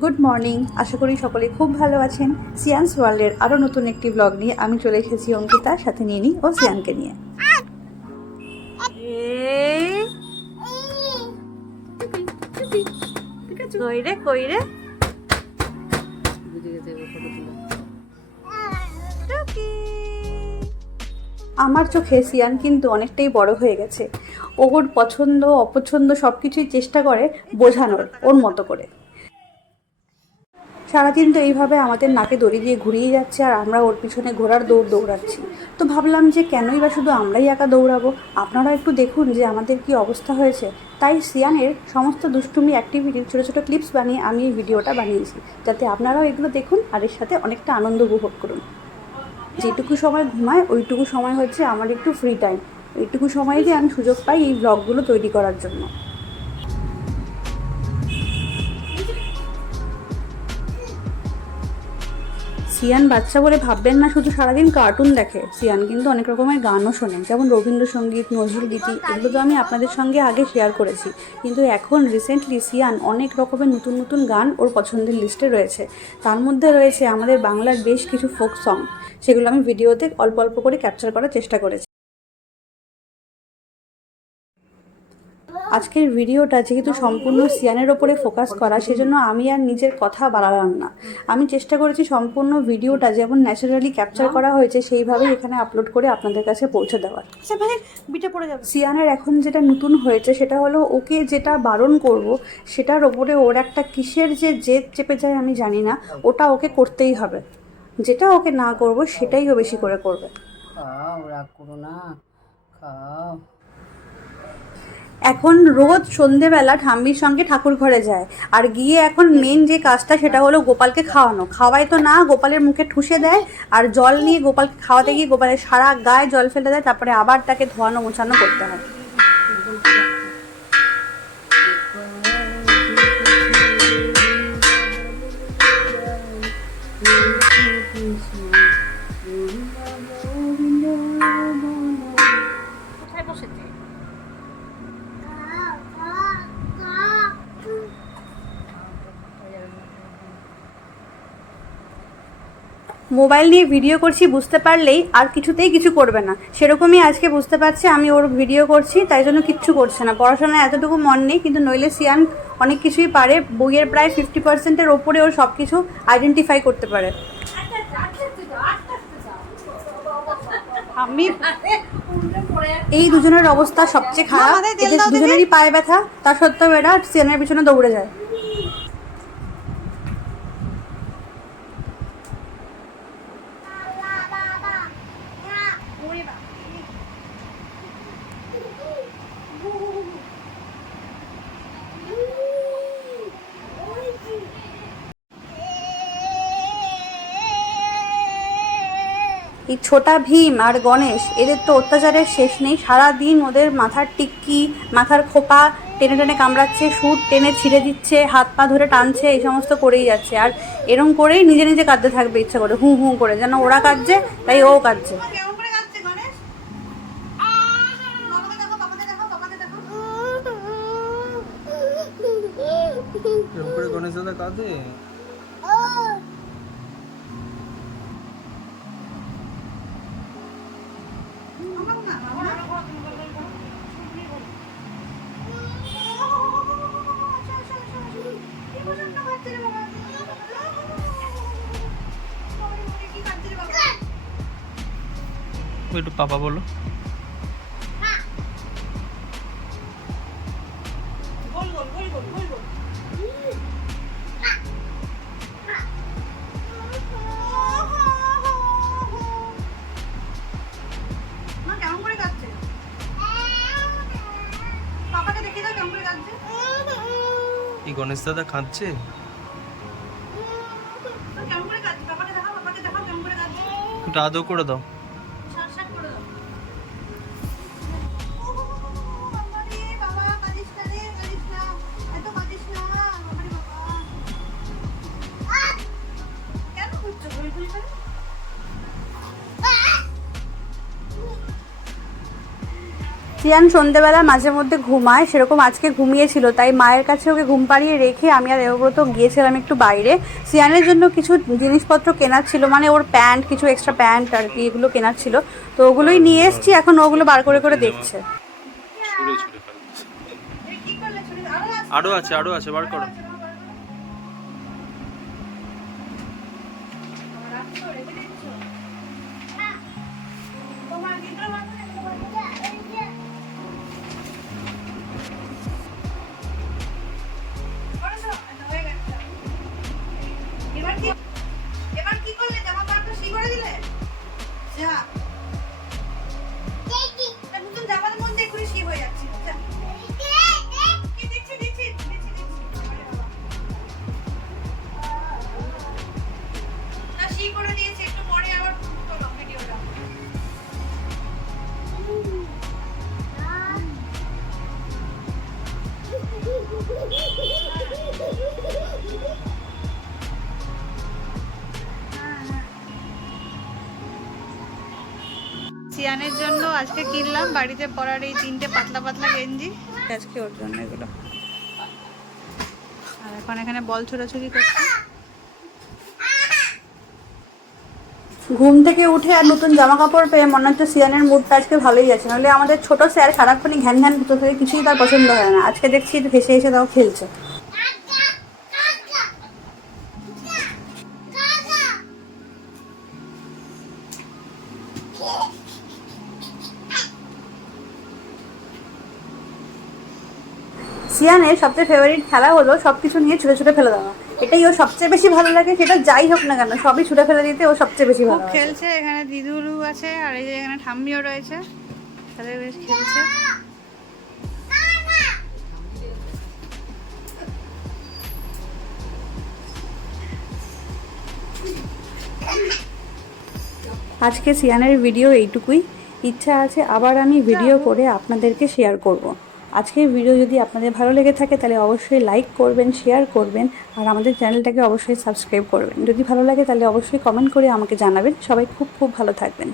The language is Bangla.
গুড মর্নিং, আশা করি সকলে খুব ভালো আছেন। সিয়ান্স ওয়ার্ল্ডের আরও নতুন একটি ব্লগ নিয়ে আমি চলে এসেছি অঙ্কিতার সাথে নিয়ে নিই ও সিয়ানকে নিয়ে। কইরে আমার চোখে সিয়ান কিন্তু অনেকটাই বড় হয়ে গেছে। ওর পছন্দ অপছন্দ সব কিছুই চেষ্টা করে বোঝানোর ওর মতো করে। সারাদিন তো এইভাবে আমাদের নাকে দড়ি দিয়ে ঘুরিয়ে যাচ্ছে আর আমরা ওর পিছনে ঘোড়ার দৌড় দৌড়াচ্ছি। তো ভাবলাম যে কেনই বা শুধু আমরাই একা দৌড়াবো, আপনারা একটু দেখুন যে আমাদের কি অবস্থা হয়েছে। তাই সিয়ানের সমস্ত দুষ্টুমি অ্যাক্টিভিটির ছোটো ছোটো ক্লিপস বানিয়ে আমি এই ভিডিওটা বানিয়েছি, যাতে আপনারাও এগুলো দেখুন আর এর সাথে অনেকটা আনন্দ উপভোগ করুন। যেটুকু সময় ঘুমায় ওইটুকু সময় হচ্ছে আমার একটু ফ্রি টাইম। এইটুকু সময় দিয়ে আমি সুযোগ পাই এই ব্লগগুলো তৈরি করার জন্য। সিয়ান বাচ্চা বলে ভাববেন না শুধু সারাদিন কার্টুন দেখে, সিয়ান কিন্তু অনেক রকমের গানও শোনে, যেমন রবীন্দ্রসঙ্গীত, নজরুলগীতি। এগুলো তো আমি আপনাদের সঙ্গে আগে শেয়ার করেছি, কিন্তু এখন রিসেন্টলি সিয়ান অনেক রকমের নতুন নতুন গান ওর পছন্দের লিস্টে রয়েছে। তার মধ্যে রয়েছে আমাদের বাংলার বেশ কিছু ফোক সং, সেগুলো আমি ভিডিওতে অল্প অল্প করে ক্যাপচার করার চেষ্টা করেছি। আজকের ভিডিওটা যেহেতু সম্পূর্ণ সিয়ানের ওপরে ফোকাস করা, সেজন্য আমি আর নিজের কথা বাড়ালাম না। আমি চেষ্টা করেছি সম্পূর্ণ ভিডিওটা যেমন ন্যাচারালি ক্যাপচার করা হয়েছে সেইভাবেই এখানে আপলোড করে আপনাদের কাছে পৌঁছে দেওয়ার। সিয়ানের এখন যেটা নতুন হয়েছে সেটা হলো ওকে যেটা বারণ করব সেটার ওপরে ওর একটা কিসের যে জেদ চেপে যায় আমি জানি না, ওটা ওকে করতেই হবে। যেটা ওকে না করব সেটাই ও বেশি করে করবে। এখন রোজ সন্ধেবেলা ঠাম্মির সঙ্গে ঠাকুর ঘরে যায়, আর গিয়ে এখন মেন যে কাজটা সেটা হলো গোপালকে খাওয়ানো। খাওয়াই তো না, গোপালের মুখে ঠুসে দেয় আর জল নিয়ে গোপালকে খাওয়াতে গিয়ে গোপালের সারা গায়ে জল ফেলে দেয়, তারপরে আবার তাকে ধোয়ানো মোছানো করতে হয়। মোবাইল নিয়ে ভিডিও করছি বুঝতে পারলেই আর কিছুতেই কিছু করবে না, সেরকমই আজকে বুঝতে পারছে আমি ওর ভিডিও করছি, তাই জন্য কিচ্ছু করছে না। পড়াশোনায় এতটুকু মন নেই, কিন্তু নইলে সিয়ান অনেক কিছুই পারে। বইয়ের প্রায় 50%-এর ওপরে ওর সব কিছু আইডেন্টিফাই করতে পারে। আমি এই দুজনের অবস্থা সবচেয়ে খারাপ, এদের দুজনেরই পায়ে ব্যথা, তা সত্ত্বেও এরা সিয়ানের পিছনে দৌড়ে যায়। এই ছোটা ভীম আর গণেশ, এদের তো অত্যাচারের শেষ নেই। সারাদিন ওদের মাথার টিক্কি, মাথার খোপা টেনে টেনে কামড়াচ্ছে, সুট টেনে ছিঁড়ে দিচ্ছে, হাত পা ধরে টানছে, এই সমস্ত করেই যাচ্ছে। আর এরম করেই নিজে নিজে কাঁদতে থাকবে ইচ্ছা করে, হু হু করে, যেন ওরা কাঁদছে তাই ও কাঁদছে। গণেশ দাদা কাঁদে? একটু পাপা বলো। কি গণেশ দাদা কাঁদছে? একটু আদৌ করে দাও। সিয়ান সন্ধ্যেবেলা মাঝে মধ্যে ঘুমায়, সেরকম আজকে ঘুমিয়েছিল, তাই মায়ের কাছে ওকে ঘুম পাড়িয়ে রেখে আমি আর দেবব্রত গিয়েছিলাম একটু বাইরে। সিয়ানের জন্য কিছু জিনিসপত্র কেনার ছিল, মানে ওর প্যান্ট, কিছু এক্সট্রা প্যান্ট আর কি, এগুলো কেনার ছিল, তো ওগুলোই নিয়ে এসেছি। এখন ওগুলো বার করে করে দেখছে। আরো আছে বার করো। এবার কি করলে? জামা প্যান্টটা সি করে দিলে? যা, নতুন জামার মধ্যে এক্ষুনি সি হয়ে যাচ্ছে। না, সি করে দিয়েছি, একটু পরে আবার তোলো ভিডিওটা। সিয়ানের জন্য আজকে কিনলাম বাড়িতে পরার এই 3টে পাতলা পাতলা গেঞ্জি, আজকে ওর জন্য এগুলো। আর এখন এখানে বল ছোড়াছুড়ি করছে। ঘুম থেকে উঠে আর নতুন জামা কাপড় পেয়ে মনে হচ্ছে সিয়ানের মুডটা আজকে ভালোই আছে, নাহলে আমাদের ছোট স্যার সারাক্ষণই ঘ্যান ঘ্যান ভিতর থেকে কিছুই তার পছন্দ হয় না। আজকে দেখছি একটু হেসে হেসে তাও খেলছে। সিয়ানের সবচেয়ে ফেভারিট খেলা হলো সব কিছু নিয়ে ছুটে ছুটে ফেলে দেওয়া। এটাই ওর সবচেয়ে বেশি ভালো লাগে, সেটা যাই হোক না কেন সবই ছুটে ফেলে দিতে ও সবচেয়ে বেশি খুব ভালো লাগে। খেলছে, এখানে দিদুলু আছে আর এই যে এখানে ঠাম্মিও রয়েছে, তাদের বেশ খেলছে। আজকে সিয়ানের ভিডিও এইটুকুই। ইচ্ছা আছে আবার আমি ভিডিও করে আপনাদেরকে শেয়ার করব। আজকের ভিডিও যদি আপনাদের ভালো লেগে থাকে তাহলে অবশ্যই লাইক করবেন, শেয়ার করবেন, আর আমাদের চ্যানেলটাকে অবশ্যই সাবস্ক্রাইব করবেন। যদি ভালো লাগে তাহলে অবশ্যই কমেন্ট করে আমাকে জানাবেন। সবাই খুব খুব ভালো থাকবেন।